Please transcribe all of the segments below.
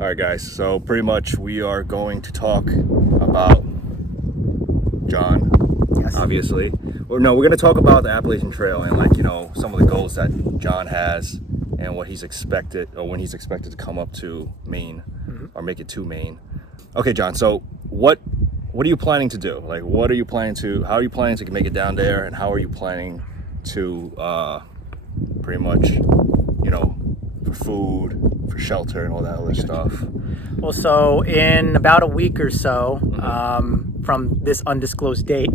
All right, guys. So pretty much we are going to talk about John, Yes. obviously. Or no, we're going to talk about the Appalachian Trail and some of the goals that John has and what he's expected or when he's expected to come up to Maine or make it to Maine. Okay, John. So what are you planning to do? How are you planning to make it down there, and how are you planning to pretty much, for food, for shelter, and all that other stuff? Well, so in about a week or so from this undisclosed date,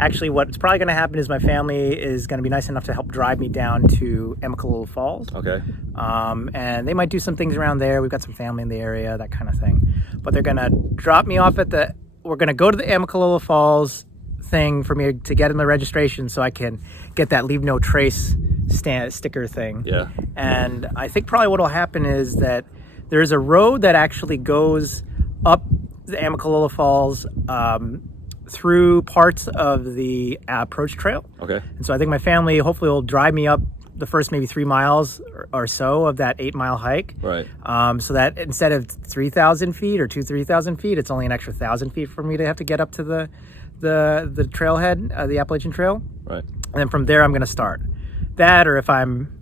actually what's probably going to happen is my family is going to be nice enough to help drive me down to Amicalola Falls. Okay. And they might do some things around there. We've got some family in the area, that kind of thing. But they're going to drop me off we're going to go to the Amicalola Falls thing for me to get in the registration so I can get that leave no trace sticker thing. Yeah. And I think probably what will happen is that there's a road that actually goes up the Amicalola Falls through parts of the approach trail. Okay. And so I think my family hopefully will drive me up the first maybe 3 miles or so of that 8-mile hike. Right. So that instead of 3,000 feet or 3,000 feet, it's only an extra 1,000 feet for me to have to get up to the trailhead, the Appalachian Trail. Right. And then from there, I'm going to start. That, or if I'm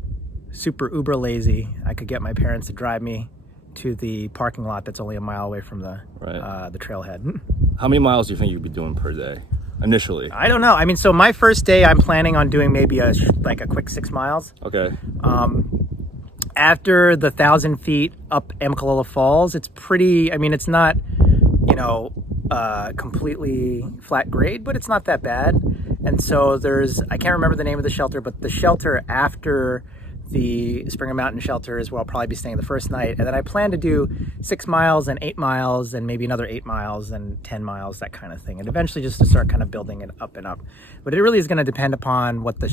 super uber lazy, I could get my parents to drive me to the parking lot that's only a mile away from the trailhead. How many miles do you think you'd be doing per day initially? I don't know. I mean, so my first day, I'm planning on doing maybe a quick 6 miles. Okay. After the 1,000 feet up Amicalola Falls, it's pretty. I mean, it's not, completely flat grade, but it's not that bad. And so I can't remember the name of the shelter, but the shelter after the Springer Mountain shelter is where I'll probably be staying the first night. And then I plan to do 6 miles and 8 miles and maybe another 8 miles and 10 miles, that kind of thing. And eventually just to start kind of building it up and up. But it really is going to depend upon what the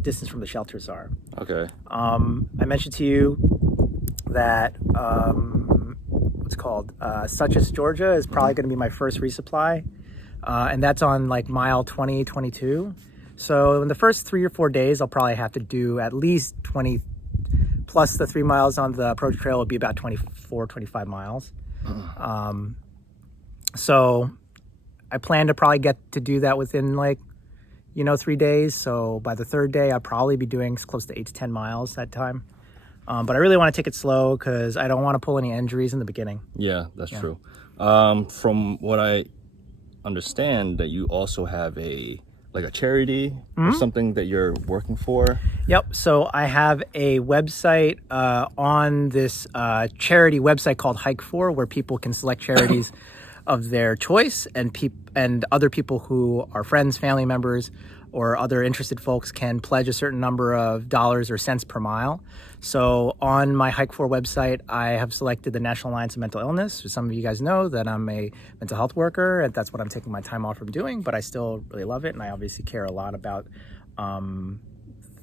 distance from the shelters are. Okay. I mentioned to you that Suches, Georgia is probably going to be my first resupply. And that's on mile 20, 22. So in the first 3 or 4 days, I'll probably have to do at least 20 plus the 3 miles on the approach trail would be about 24, 25 miles. So I plan to probably get to do that within 3 days. So by the third day, I'll probably be doing close to 8 to 10 miles that time. But I really want to take it slow because I don't want to pull any injuries in the beginning. Yeah, that's true. From what I understand, that you also have a charity or something that you're working for. Yep. So I have a website on this charity website called Hike For, where people can select charities of their choice, and other people who are friends, family members, or other interested folks can pledge a certain number of dollars or cents per mile. So on my Hike For website, I have selected the National Alliance of Mental Illness. Some of you guys know that I'm a mental health worker, and that's what I'm taking my time off from doing, but I still really love it, and I obviously care a lot about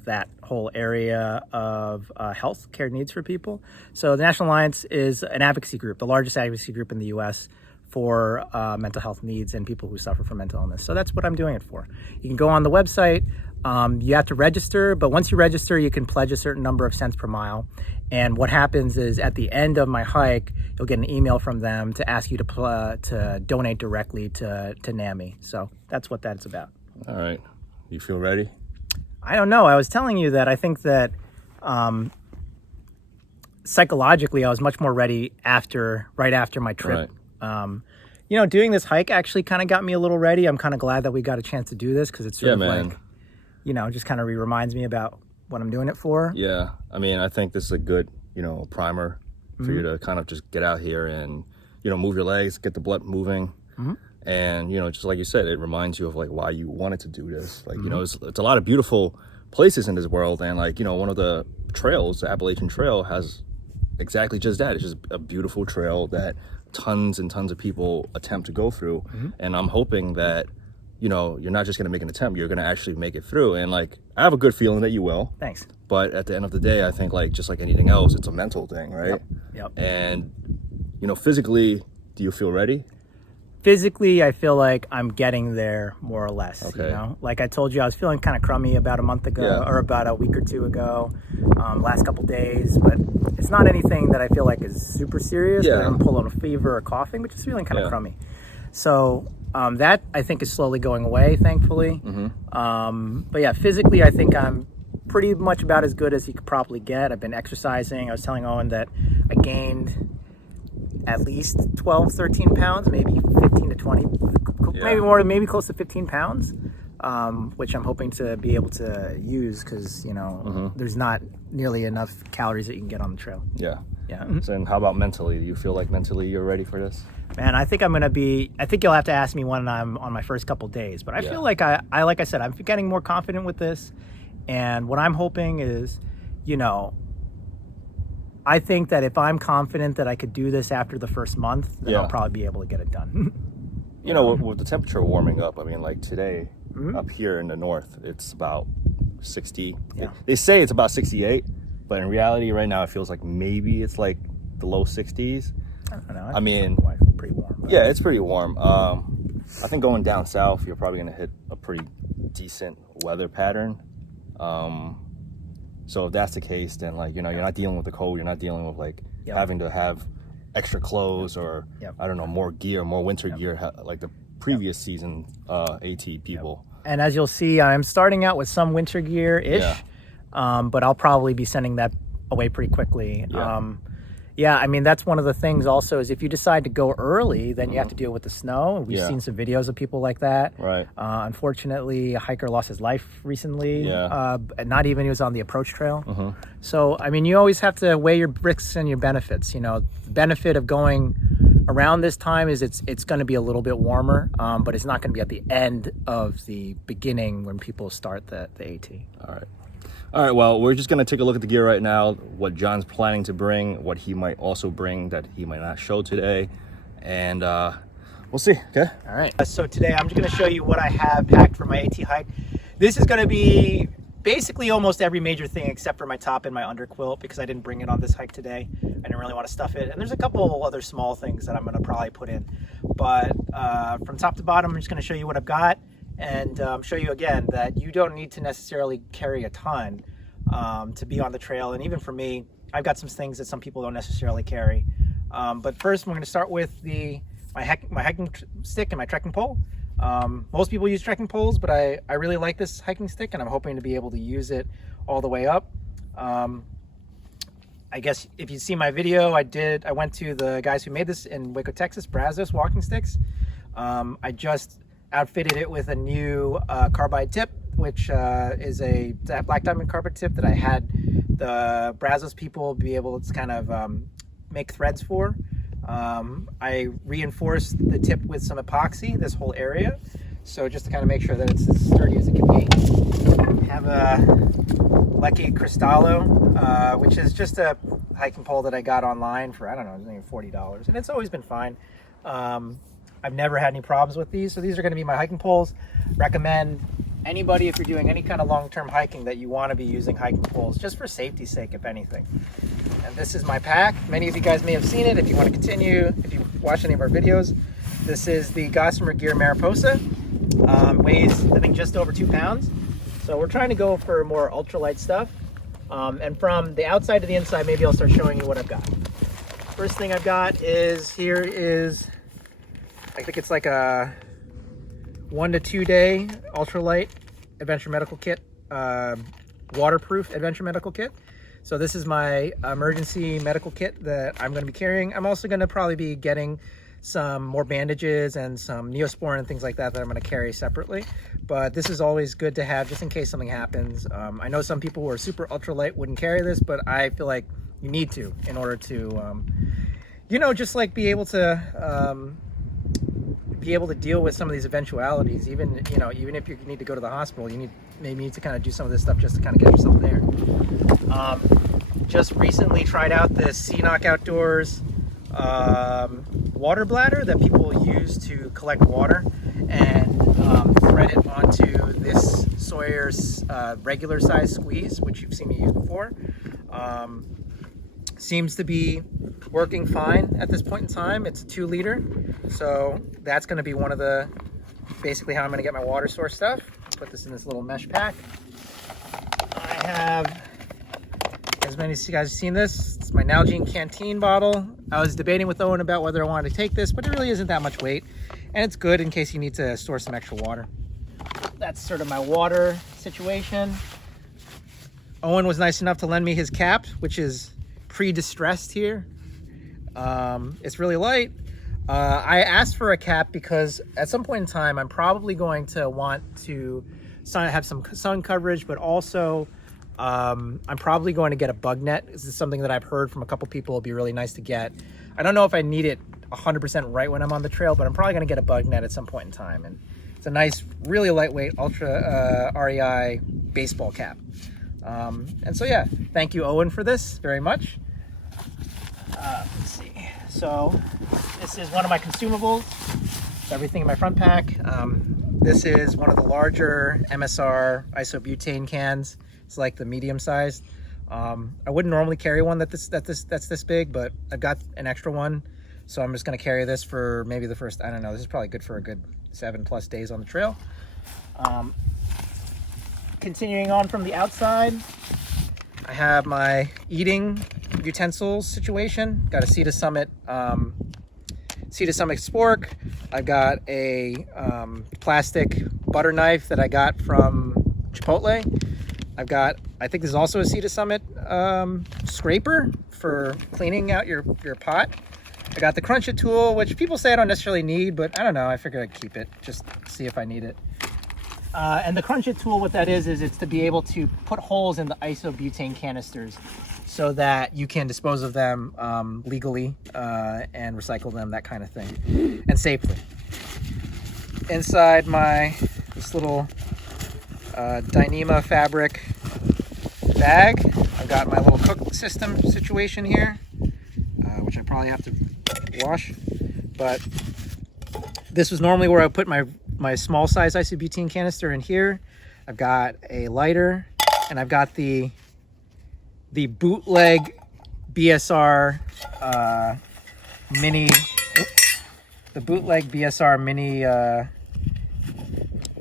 that whole area of health care needs for people. So the National Alliance is an advocacy group, the largest advocacy group in the U.S. for mental health needs and people who suffer from mental illness. So that's what I'm doing it for. You can go on the website. You have to register, but once you register, you can pledge a certain number of cents per mile. And what happens is at the end of my hike, you'll get an email from them to ask you to donate directly to NAMI. So that's what that's about. All right. You feel ready? I don't know. I was telling you that I think that psychologically, I was much more ready right after my trip. Right. Doing this hike actually kind of got me a little ready. I'm kind of glad that we got a chance to do this because it's sort of just kind of reminds me about what I'm doing it for. Yeah. I mean, I think this is a good, primer for you to kind of just get out here and, move your legs, get the blood moving. And, just like you said, it reminds you of why you wanted to do this. It's a lot of beautiful places in this world. And one of the trails, the Appalachian Trail, has exactly just that. It's just a beautiful trail that tons and tons of people attempt to go through. And I'm hoping that, you're not just going to make an attempt, you're going to actually make it through. And I have a good feeling that you will. Thanks. But at the end of the day, I think just like anything else, it's a mental thing, right? Yep. And, physically, do you feel ready? physically, I feel like I'm getting there more or less. Okay. You know, like I told you, I was feeling kind of crummy about a month ago, or about a week or two ago, last couple days. But it's not anything that I feel like is super serious. Yeah. That I'm pulling a fever or coughing, but just feeling kind of crummy. So that I think is slowly going away, thankfully. But yeah, physically, I think I'm pretty much about as good as you could probably get. I've been exercising. I was telling Owen that I gained at least 12, 13 pounds, maybe 15 to 20, maybe more, maybe close to 15 pounds, which I'm hoping to be able to use because, you know, there's not nearly enough calories that you can get on the trail. Yeah. Yeah. So, and how about mentally? Do you feel like mentally you're ready for this? Man, I think I'm going to be, I think you'll have to ask me when I'm on my first couple days, but I feel like like I said, I'm getting more confident with this. And what I'm hoping is, you know, I think that if I'm confident that I could do this after the first month, then I'll probably be able to get it done. You know, with the temperature warming up, I mean, like today up here in the north, it's about 60. Yeah. They say it's about 68, but in reality right now it feels like maybe it's like the low 60s. I don't know. I mean, pretty warm. But... yeah, it's pretty warm. I think going down south, you're probably going to hit a pretty decent weather pattern. So if that's the case, then like, you know, you're not dealing with the cold, you're not dealing with like having to have extra clothes or I don't know, more gear, more winter gear, like the previous season AT people. And as you'll see, I'm starting out with some winter gear-ish, but I'll probably be sending that away pretty quickly. I mean, that's one of the things also is if you decide to go early, then you have to deal with the snow. We've seen some videos of people like that. Right. Unfortunately, a hiker lost his life recently. And not even he was on the approach trail. So, I mean, you always have to weigh your risks and your benefits. You know, the benefit of going around this time is it's going to be a little bit warmer, but it's not going to be at the end of the beginning when people start the AT. All right, well, we're just going to take a look at the gear right now, what John's planning to bring, what he might also bring that he might not show today, and we'll see, okay? All right. So today I'm just going to show you what I have packed for my AT hike. This is going to be basically almost every major thing except for my top and my underquilt because I didn't bring it on this hike today. I didn't really want to stuff it. And there's a couple other small things that I'm going to probably put in. But from top to bottom, I'm just going to show you what I've got. And show you again that you don't need to necessarily carry a ton to be on the trail. And even for me, I've got some things that some people don't necessarily carry. But first, we're going to start with my hiking stick and my trekking pole. Most people use trekking poles, but I really like this hiking stick, and I'm hoping to be able to use it all the way up. I guess if you see my video, I went to the guys who made this in Waco, Texas, Brazos walking sticks. I just outfitted it with a new carbide tip, which is a black diamond carbide tip that I had the Brazos people be able to kind of make threads for. I reinforced the tip with some epoxy, this whole area, so just to kind of make sure that it's as sturdy as it can be. I have a Lecky Cristallo, which is just a hiking pole that I got online for, I don't know, it was maybe $40, and it's always been fine. I've never had any problems with these, so these are going to be my hiking poles. Recommend anybody, if you're doing any kind of long-term hiking, that you want to be using hiking poles just for safety's sake, if anything. And this is my pack. Many of you guys may have seen it. If you want to continue, if you watch any of our videos, this is the Gossamer Gear Mariposa. Weighs, I think, just over 2 pounds. So we're trying to go for more ultralight stuff. And from the outside to the inside, maybe I'll start showing you what I've got. First thing I've got is, here is, I think it's like a 1 to 2 day ultralight adventure medical kit, waterproof adventure medical kit. So this is my emergency medical kit that I'm going to be carrying. I'm also going to probably be getting some more bandages and some Neosporin and things like that I'm going to carry separately. But this is always good to have just in case something happens. I know some people who are super ultralight wouldn't carry this, but I feel like you need to in order to, you know, just like be able to deal with some of these eventualities. Even, you know, even if you need to go to the hospital, you maybe need to kind of do some of this stuff just to kind of get yourself there. Just recently tried out the Knock Outdoors water bladder that people use to collect water, and thread it onto this Sawyer's regular size squeeze, which you've seen me use before. seems to be working fine at this point in time. It's a 2 liter, so that's going to be one of the, basically how I'm going to get my water source stuff. Put this in this little mesh pack. I have, as many of you guys have seen this, it's my Nalgene Canteen bottle. I was debating with Owen about whether I wanted to take this, but it really isn't that much weight, and it's good in case you need to store some extra water. That's sort of my water situation. Owen was nice enough to lend me his cap, which is pre-distressed here. It's really light. I asked for a cap because at some point in time, I'm probably going to want to have some sun coverage, but also I'm probably going to get a bug net. This is something that I've heard from a couple people will be really nice to get. I don't know if I need it 100% right when I'm on the trail, but I'm probably going to get a bug net at some point in time. And it's a nice, really lightweight Ultra REI baseball cap. And so yeah, thank you, Owen, for this very much. Let's see. So this is one of my consumables. It's everything in my front pack. This is one of the larger MSR isobutane cans. It's like the medium sized. I wouldn't normally carry one that's this big, but I've got an extra one. So I'm just gonna carry this for maybe the first, I don't know, this is probably good for a good 7+ days on the trail. Continuing on from the outside, I have my eating utensils situation. Got a Cedar Summit spork. I got a plastic butter knife that I got from Chipotle. I've got, I think this is also a Cedar Summit scraper for cleaning out your pot. I got the Crunch It tool, which people say I don't necessarily need, but I don't know, I figured I'd keep it, just see if I need it. And the Crunch It tool, what that is it's to be able to put holes in the isobutane canisters so that you can dispose of them legally and recycle them, that kind of thing, and safely. Inside this little Dyneema fabric bag, I've got my little cook system situation here, which I probably have to wash, but this was normally where I put my small size isobutane canister in here. I've got a lighter, and I've got the bootleg BSR mini, the bootleg BSR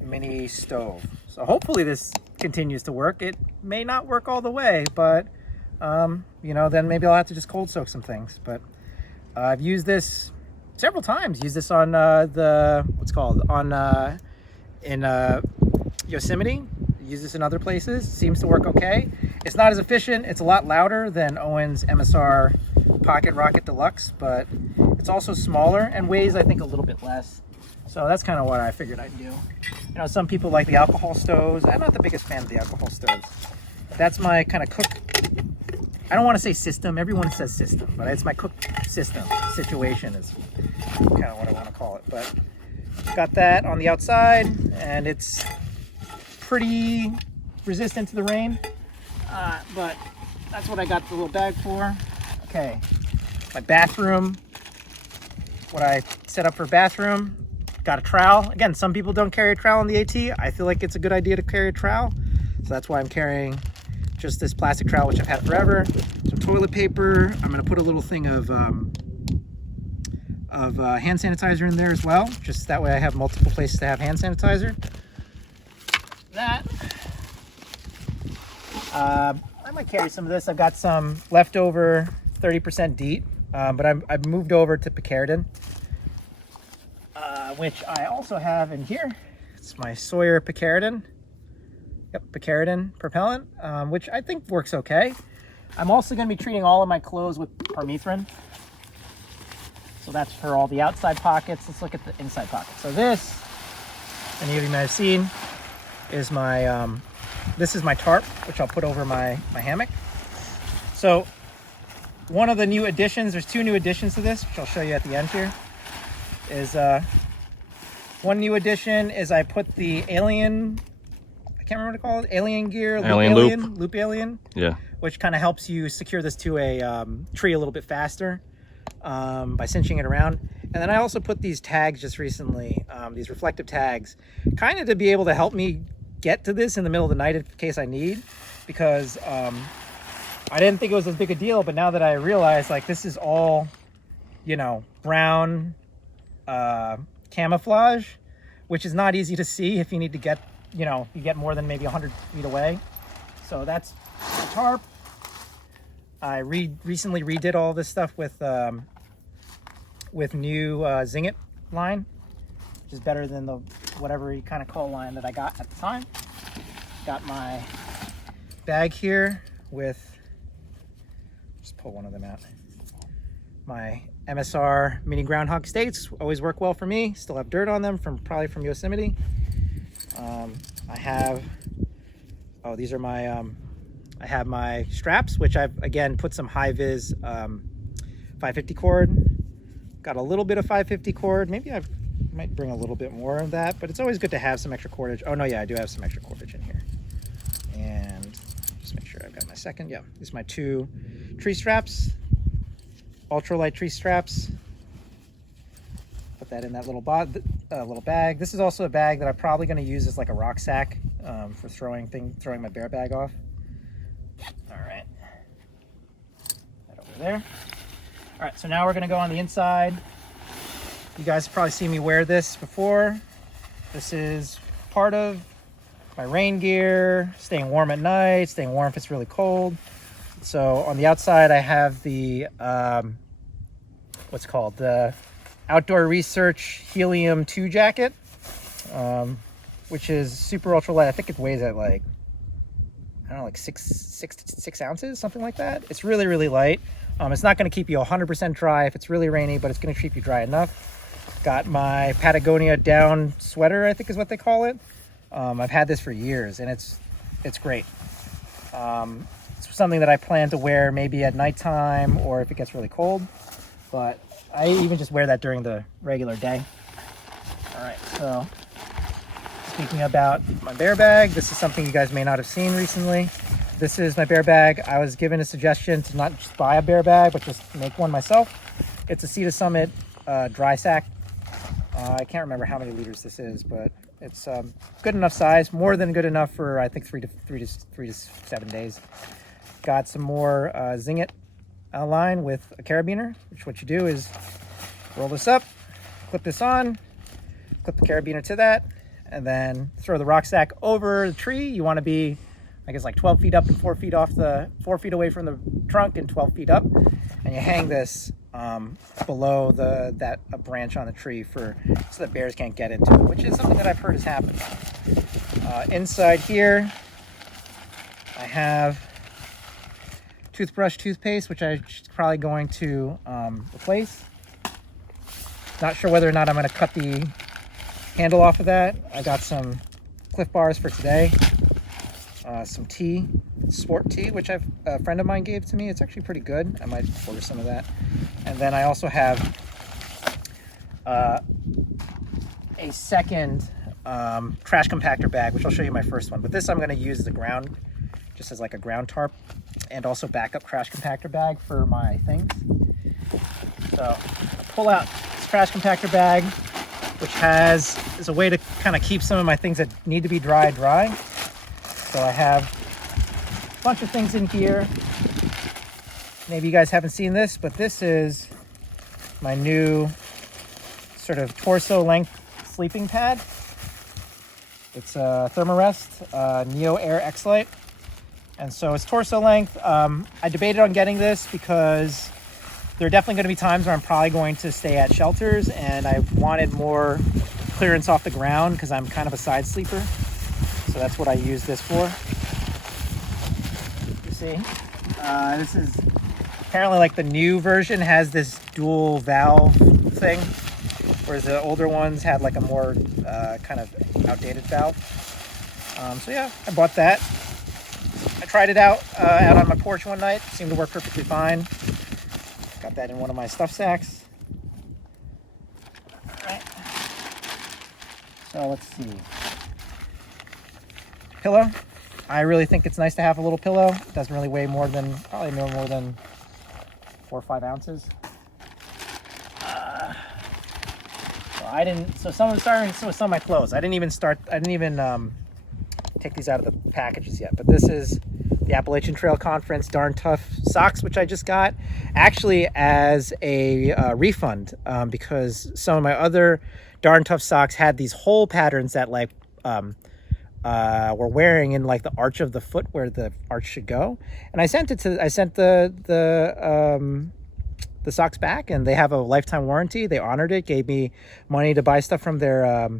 mini stove. So hopefully this continues to work. It may not work all the way, but you know, then maybe I'll have to just cold soak some things. But I've used this several times. Used this on in Yosemite. Use this in other places. Seems to work okay. It's not as efficient. It's a lot louder than Owen's MSR Pocket Rocket Deluxe, but it's also smaller and weighs, I think, a little bit less. So that's kind of what I figured I'd do. You know, some people like the alcohol stoves. I'm not the biggest fan of the alcohol stoves. That's my kind of cook. I don't want to say system. Everyone says system, but it's my cook system situation is kind of what I want to call it. But got that on the outside, and it's pretty resistant to the rain. But that's what I got the little bag for. Okay, my bathroom. What I set up for bathroom. Got a trowel. Again, some people don't carry a trowel on the AT. I feel like it's a good idea to carry a trowel. So that's why I'm carrying just this plastic trowel, which I've had forever. Some toilet paper. I'm gonna put a little thing of hand sanitizer in there as well. Just that way I have multiple places to have hand sanitizer. That. I might carry some of this. I've got some leftover 30% DEET, but I've moved over to picaridin, which I also have in here. It's my Sawyer picaridin. Yep, picaridin propellant, which I think works okay. I'm also going to be treating all of my clothes with permethrin. So that's for all the outside pockets. Let's look at the inside pockets. So this, any of you might have seen, is my this is my tarp, which I'll put over my hammock. So one of the new additions, there's 2 new additions to this, which I'll show you at the end here, is one new addition is I put the alien, I can't remember what to call it, alien gear, loop alien, yeah, which kind of helps you secure this to a tree a little bit faster by cinching it around. And then I also put these tags just recently, these reflective tags, kind of to be able to help me get to this in the middle of the night in case I need, because I didn't think it was as big a deal, but now that I realize, like, this is all, you know, brown camouflage, which is not easy to see if you need to get, you know, you get more than maybe 100 feet away. So that's a tarp. I recently redid all this stuff with new Zing It line, which is better than the whatever you kind of call line that I got at the time. Got my bag here with, just pull one of them out. My MSR mini groundhog steaks always work well for me. Still have dirt on them probably from Yosemite. I have, oh, these are my, I have my straps, which I've again put some high vis 550 cord. Got a little bit of 550 cord. Maybe I might bring a little bit more of that, but it's always good to have some extra cordage. Oh no, yeah, I do have some extra cordage in here. And just make sure I've got my second. Yeah, these are my 2 tree straps, ultralight tree straps. Put that in that little bag. This is also a bag that I'm probably going to use as like a rucksack for throwing my bear bag off. All right, that over there. All right, so now we're gonna go on the inside. You guys have probably seen me wear this before. This is part of my rain gear, staying warm at night, staying warm if it's really cold. So on the outside, I have the, what's called the Outdoor Research Helium 2 jacket, which is super ultra light. I think it weighs at like, I don't know, like six ounces, something like that. It's really, really light. It's not going to keep you 100% dry if it's really rainy, but it's going to keep you dry enough. Got my Patagonia down sweater, I think is what they call it. I've had this for years, and it's great. It's something that I plan to wear maybe at nighttime or if it gets really cold, but I even just wear that during the regular day. All right, so speaking about my bear bag, this is something you guys may not have seen recently. This is my bear bag. I was given a suggestion to not just buy a bear bag, but just make one myself. It's a Sea to Summit dry sack. I can't remember how many liters this is, but it's good enough size, more than good enough for I think 3 to 7 days. Got some more Zing It line with a carabiner, which what you do is roll this up, clip this on, clip the carabiner to that, and then throw the rucksack over the tree. You want to be, I guess, like 12 feet up and 4 feet away from the trunk and 12 feet up, and you hang this below a branch on the tree so that bears can't get into it, which is something that I've heard has happened. Inside here, I have toothbrush, toothpaste, which I'm probably going to replace. Not sure whether or not I'm going to cut the handle off of that. I got some Cliff Bars for today. Some tea, sport tea, which a friend of mine gave to me. It's actually pretty good. I might order some of that. And then I also have a second trash compactor bag, which I'll show you my first one. But this I'm going to use as a ground, just as like a ground tarp, and also backup trash compactor bag for my things. So I'll pull out this trash compactor bag, which is a way to kind of keep some of my things that need to be dry. So I have a bunch of things in here. Maybe you guys haven't seen this, but this is my new sort of torso length sleeping pad. It's a Thermarest Neo Air X-Lite. And so it's torso length. I debated on getting this because there are definitely going to be times where I'm probably going to stay at shelters, and I wanted more clearance off the ground because I'm kind of a side sleeper. So that's what I use this for. You see, this is apparently like the new version has this dual valve thing, whereas the older ones had like a more kind of outdated valve. So yeah, I bought that. I tried it out on my porch one night. It seemed to work perfectly fine. Got that in one of my stuff sacks. All right. So let's see. Pillow. I really think it's nice to have a little pillow. It doesn't really weigh probably no more than 4 or 5 ounces. So some of my clothes. I didn't even take take these out of the packages yet, but this is the Appalachian Trail Conference Darn Tough socks, which I just got actually as a refund, because some of my other Darn Tough socks had these hole patterns that like were wearing in like the arch of the foot where the arch should go. And I sent the socks back, and they have a lifetime warranty. They honored it, gave me money to buy stuff from their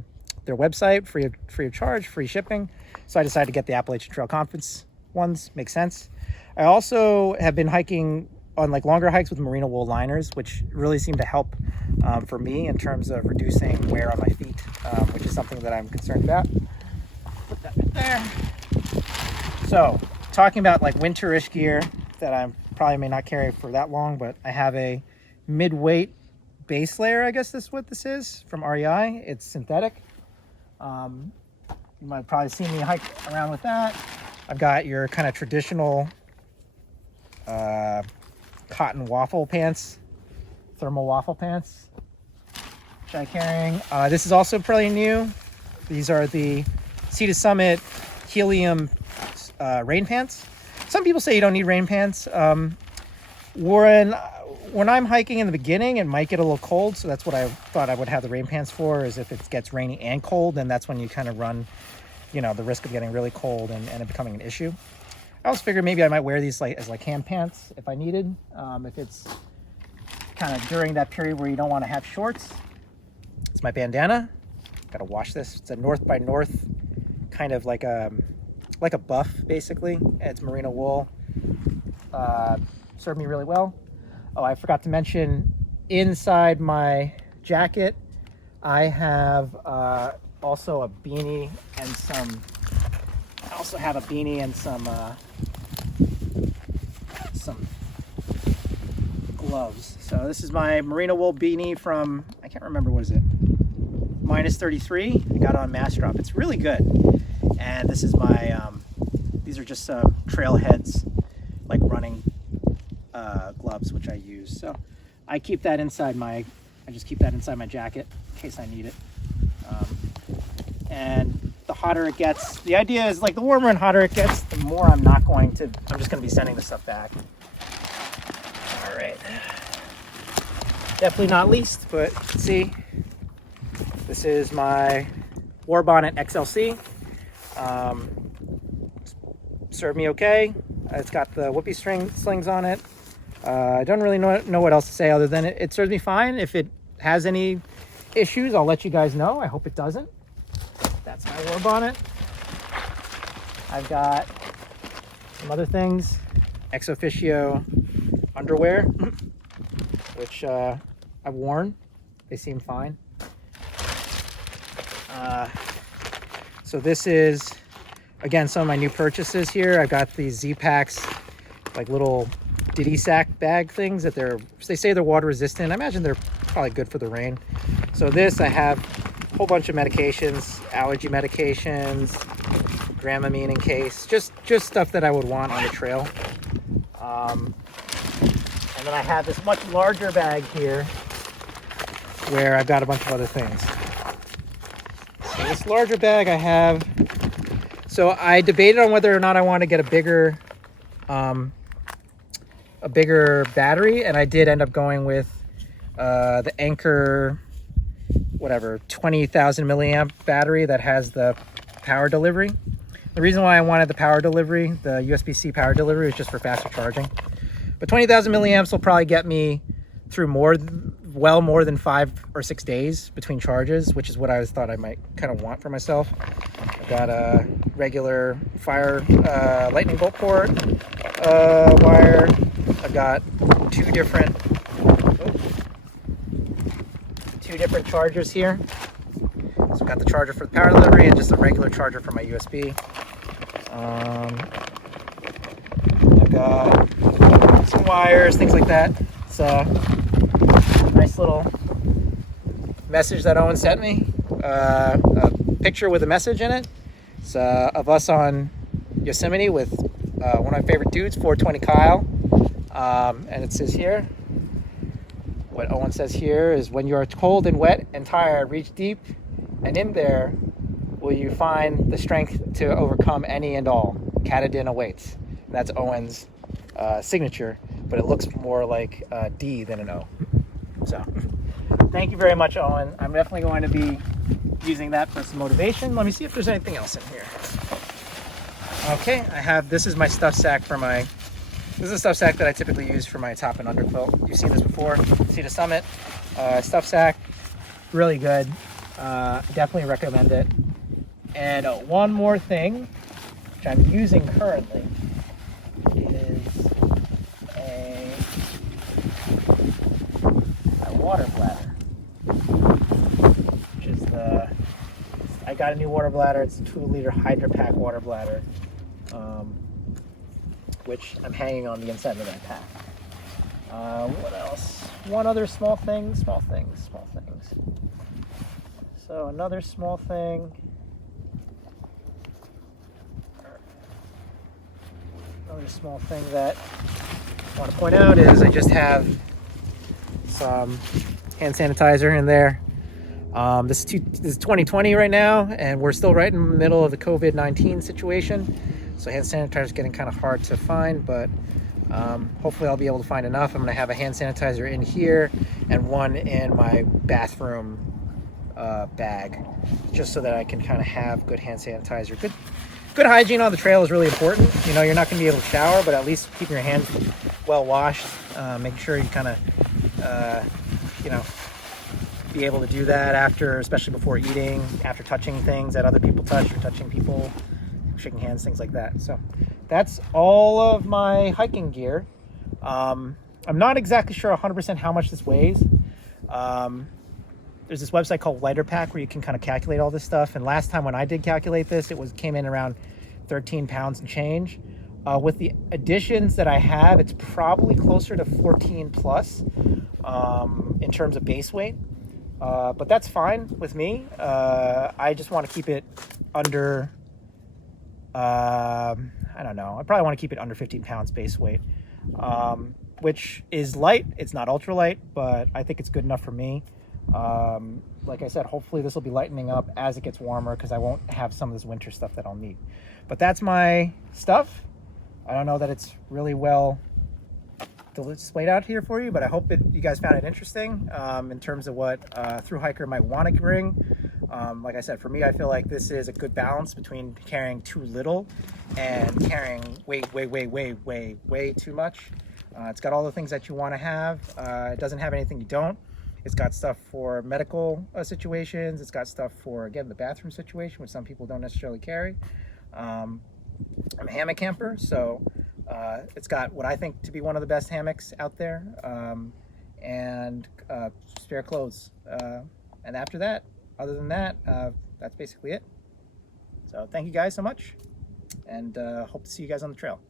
website, free of charge, free shipping. So I decided to get the Appalachian Trail Conference ones. Makes sense. I also have been hiking on like longer hikes with merino wool liners, which really seem to help for me in terms of reducing wear on my feet, which is something that I'm concerned about. Put that right there. So talking about like winterish gear that I probably may not carry for that long, but I have a mid-weight base layer, I guess that's what this is, from REI. It's synthetic. You might have probably seen me hike around with that. I've got your kind of traditional cotton waffle pants, thermal waffle pants, which I'm carrying. This is also pretty new. These are the Sea to Summit Helium rain pants. Some people say you don't need rain pants. When I'm hiking in the beginning, it might get a little cold, so that's what I thought I would have the rain pants for, is if it gets rainy and cold, then that's when you kind of run, the risk of getting really cold and it becoming an issue. I also figured maybe I might wear these as hand pants if I needed, if it's kind of during that period where you don't want to have shorts. It's my bandana. Got to wash this. It's a North by North, kind of like a buff, basically. It's merino wool. Served me really well. Oh, I forgot to mention, inside my jacket, I have also a beanie and some. I also have a beanie and some gloves. So this is my merino wool beanie from, I can't remember, what is it? -33. I got it on Mass Drop. It's really good. And this is my. These are just trailheads, like running gloves, which I use. So I keep that inside I just keep that inside my jacket in case I need it. And the hotter it gets, the idea is like the warmer and hotter it gets, the more I'm just going to be sending this stuff back. All right. Definitely not least, but let's see. This is my War Bonnet XLC. Served me okay. It's got the whoopee slings on it. I don't really know what else to say other than it serves me fine. If it has any issues, I'll let you guys know. I hope it doesn't. That's my War Bonnet. I've got some other things. Ex Officio underwear, which I've worn. They seem fine. So this is, again, some of my new purchases here. I've got these Z-Packs, like little ditty sack bag things that they say they're water resistant. I imagine they're probably good for the rain. So this, I have a whole bunch of medications, allergy medications, Dramamine in case, just stuff that I would want on the trail. And then I have this much larger bag here where I've got a bunch of other things. So this larger bag I have, so I debated on whether or not I want to get a bigger battery, and I did end up going with the Anchor, whatever, 20,000 milliamp battery that has the power delivery. The reason why I wanted the power delivery, the USB-C power delivery, is just for faster charging. But 20,000 milliamps will probably get me through well more than 5 or 6 days between charges, which is what I thought I might kind of want for myself. I've got a regular fire lightning bolt port wire. I've got two different chargers here. So I've got the charger for the power delivery and just a regular charger for my USB. I've got some wires, things like that. It's a nice little message that Owen sent me. A picture with a message in it. It's of us on Yosemite with one of my favorite dudes, 420 Kyle. And it says here, what Owen says here is, when you are cold and wet and tired, reach deep and in there will you find the strength to overcome any and all. Katadin awaits. And that's Owen's signature, but it looks more like a D than an O. So thank you very much, Owen. I'm definitely going to be using that for some motivation. Let me see if there's anything else in here. Okay, this is my stuff sack this is a stuff sack that I typically use for my top and underquilt. You've seen this before. Cedar Summit stuff sack, really good. Definitely recommend it. And one more thing, which I'm using currently, is a water bladder, which is I got a new water bladder. It's a 2-liter Hydra Pack water bladder, which I'm hanging on the inside of that pack. What else? One other small things. So another small thing. Another small thing that I want to point out is I just have some hand sanitizer in there. This is 2020 right now, and we're still right in the middle of the COVID-19 situation. So hand sanitizer is getting kind of hard to find, but hopefully I'll be able to find enough. I'm going to have a hand sanitizer in here and one in my bathroom bag, just so that I can kind of have good hand sanitizer. Good hygiene on the trail is really important. You know, you're not going to be able to shower, but at least keep your hands well washed. Make sure you kind of, be able to do that after, especially before eating, after touching things that other people touch, or touching people, shaking hands, things like that. So that's all of my hiking gear. I'm not exactly sure 100% how much this weighs. There's this website called Lighter Pack where you can kind of calculate all this stuff. And last time when I did calculate this, came in around 13 pounds and change. With the additions that I have, it's probably closer to 14 plus in terms of base weight. But that's fine with me. I just want to keep it under, I don't know. I probably want to keep it under 15 pounds base weight, which is light. It's not ultra light, but I think it's good enough for me. Like I said, hopefully this will be lightening up as it gets warmer, because I won't have some of this winter stuff that I'll need. But that's my stuff. I don't know that it's really well displayed out here for you, but I hope you guys found it interesting in terms of what a thru hiker might want to bring. Like I said, for me, I feel like this is a good balance between carrying too little and carrying way too much. It's got all the things that you want to have. It doesn't have anything you don't. It's got stuff for medical situations. It's got stuff for, again, the bathroom situation, which some people don't necessarily carry. I'm a hammock camper, so it's got what I think to be one of the best hammocks out there, and spare clothes. And after that, other than that, that's basically it. So thank you guys so much, and hope to see you guys on the trail.